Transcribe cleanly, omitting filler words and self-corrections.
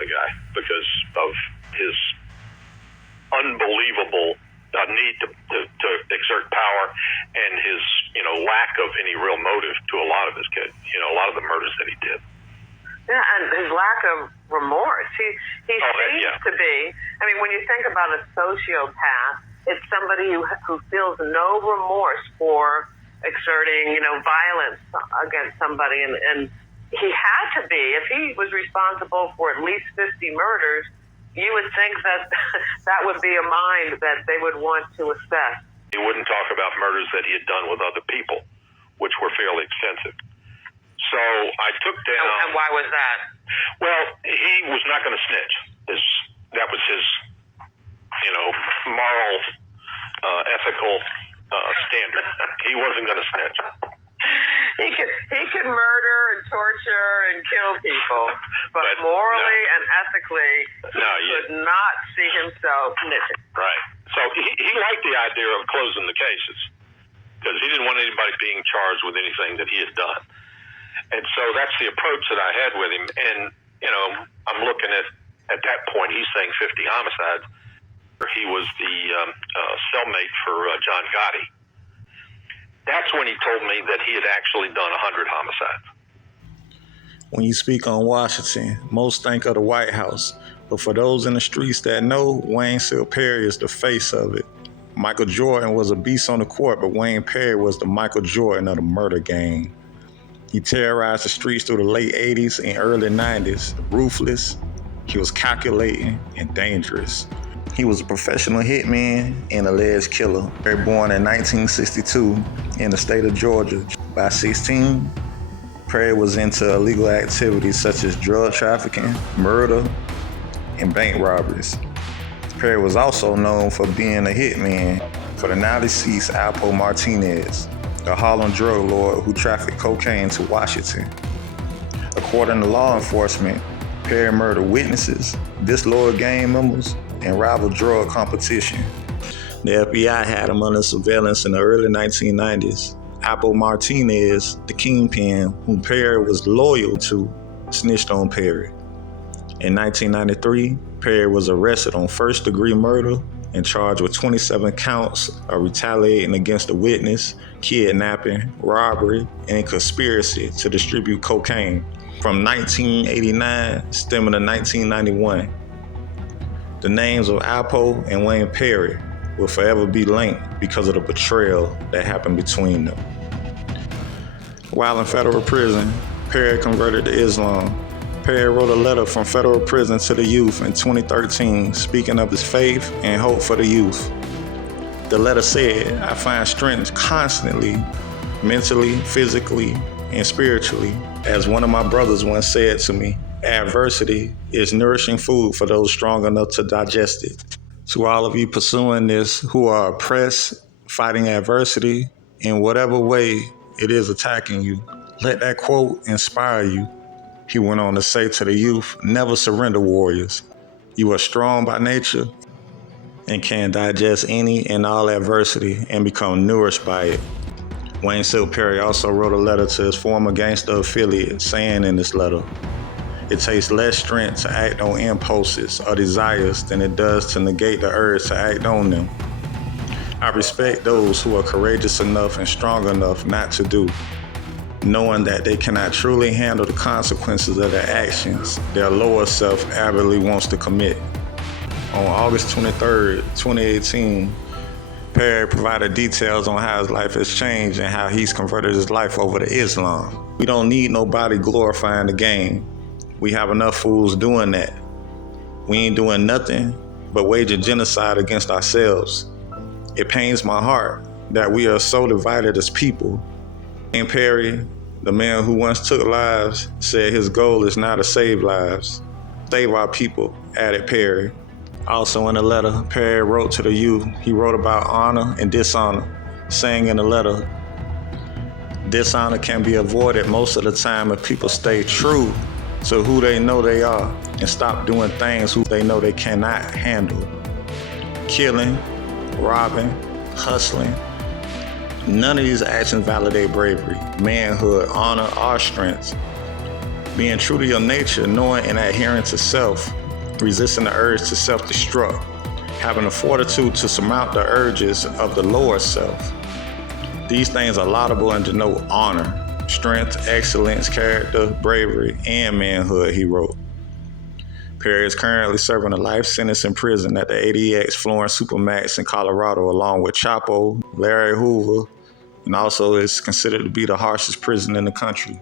the guy because of his unbelievable need to exert power and his, lack of any real motive to a lot of his kids, a lot of the murders that he did. Yeah, and his lack of remorse. He seems to be, when you think about a sociopath, it's somebody who feels no remorse for exerting, violence against somebody. And he had to be. If he was responsible for at least 50 murders, you would think that that would be a mind that they would want to assess. He wouldn't talk about murders that he had done with other people, which were fairly extensive. So I took down... And why was that? Well, he was not going to snitch. That was his, moral, ethical standard. He wasn't going to snitch. He could murder and torture and kill people, but morally and ethically, he could not see himself snitching. Right. So he liked the idea of closing the cases because he didn't want anybody being charged with anything that he had done. And so that's the approach that I had with him. And, I'm looking at that point, he's saying 50 homicides. He was the cellmate for John Gotti. That's when he told me that he had actually done 100 homicides. When you speak on Washington, most think of the White House. But for those in the streets that know, Wayne Seal Perry is the face of it. Michael Jordan was a beast on the court, but Wayne Perry was the Michael Jordan of the murder game. He terrorized the streets through the late 80s and early 90s. Ruthless, he was calculating and dangerous. He was a professional hitman and alleged killer. Born in 1962 in the state of Georgia. By 16, Perry was into illegal activities such as drug trafficking, murder, and bank robberies. Perry was also known for being a hitman for the now deceased ALPO Martinez, a Harlem drug lord who trafficked cocaine to Washington. According to law enforcement, Perry murdered witnesses, disloyal gang members, and rival drug competition. The FBI had him under surveillance in the early 1990s. ALPO Martinez, the Kingpin, whom Perry was loyal to, snitched on Perry. In 1993, Perry was arrested on first-degree murder and charged with 27 counts of retaliating against a witness, kidnapping, robbery, and conspiracy to distribute cocaine from 1989 stemming to 1991. The names of ALPO and Wayne Perry will forever be linked because of the betrayal that happened between them. While in federal prison, Perry converted to Islam. Perry wrote a letter from federal prison to the youth in 2013, speaking of his faith and hope for the youth. The letter said, "I find strength constantly, mentally, physically, and spiritually. As one of my brothers once said to me, adversity is nourishing food for those strong enough to digest it." To all of you pursuing this who are oppressed, fighting adversity in whatever way it is attacking you, let that quote inspire you. He went on to say to the youth, "Never surrender, warriors. You are strong by nature and can digest any and all adversity and become nourished by it." Wayne Seal Perry also wrote a letter to his former gangster affiliate, saying in this letter, "It takes less strength to act on impulses or desires than it does to negate the urge to act on them. I respect those who are courageous enough and strong enough not to do, knowing that they cannot truly handle the consequences of their actions their lower self avidly wants to commit." On August 23rd, 2018, Perry provided details on how his life has changed and how he's converted his life over to Islam. We don't need nobody glorifying the game. We have enough fools doing that. We ain't doing nothing but waging genocide against ourselves. It pains my heart that we are so divided as people. And Perry, the man who once took lives, said his goal is now to save lives. Save our people, added Perry. Also in the letter, Perry wrote to the youth, he wrote about honor and dishonor, saying in the letter, "Dishonor can be avoided most of the time if people stay true to who they know they are and stop doing things who they know they cannot handle. Killing, robbing, hustling. None of these actions validate bravery, manhood, honor, or strength. Being true to your nature, knowing and adhering to self, resisting the urge to self-destruct, having the fortitude to surmount the urges of the lower self. These things are laudable and denote honor, strength, excellence, character, bravery, and manhood, he wrote. Perry is currently serving a life sentence in prison at the ADX Florence Supermax in Colorado, along with Chapo, Larry Hoover, and also is considered to be the harshest prison in the country.